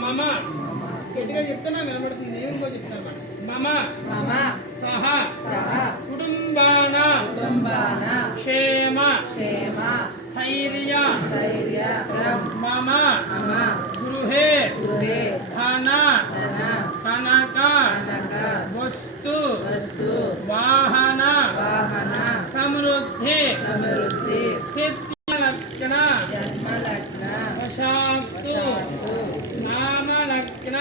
మమ గట్టిగా చెప్తున్నా వినబడుతుంది. నేను ఇంకో చెప్తాను. మమ సహ కుటుంబాన క్షేమ స్థైర్య మమ గృహే ధన కనక వస్తు వాహన సమృద్ధి సిద్ధిలక్షణ వశాత్తు నామలక్షణ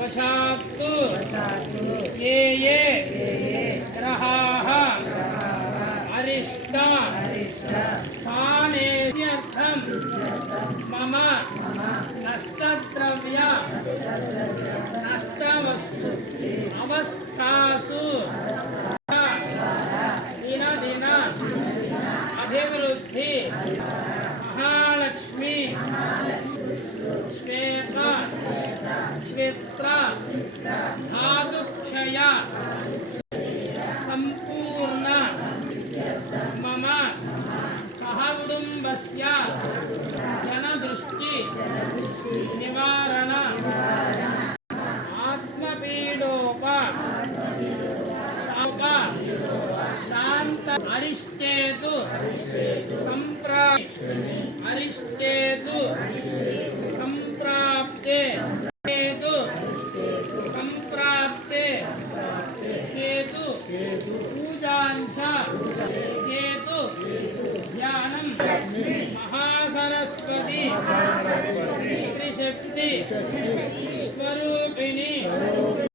వశాత్తు ఏ ఏ గ్రహాః అరిష్ట స్థానేత్యర్థం మమ నష్టద్రవ్య నష్టవస్తు అవస్థాసు దినదిన అభివృద్ధి మహాలక్ష్మి శ్వేత క్షేత్ర ధాతుక్షయ సంపూర్ణ మమ సహకుటుంబస్య జనదృష్టి నివారణ ఆత్మపీడోప శాంత అరిష్టేతు అరిష్టేతు సంప్రాప్తే సంప్రాప్తే కేతు పూజాంచ కేతు ధ్యానం మహాసరస్వతి త్రిశక్తి స్వరూపిణి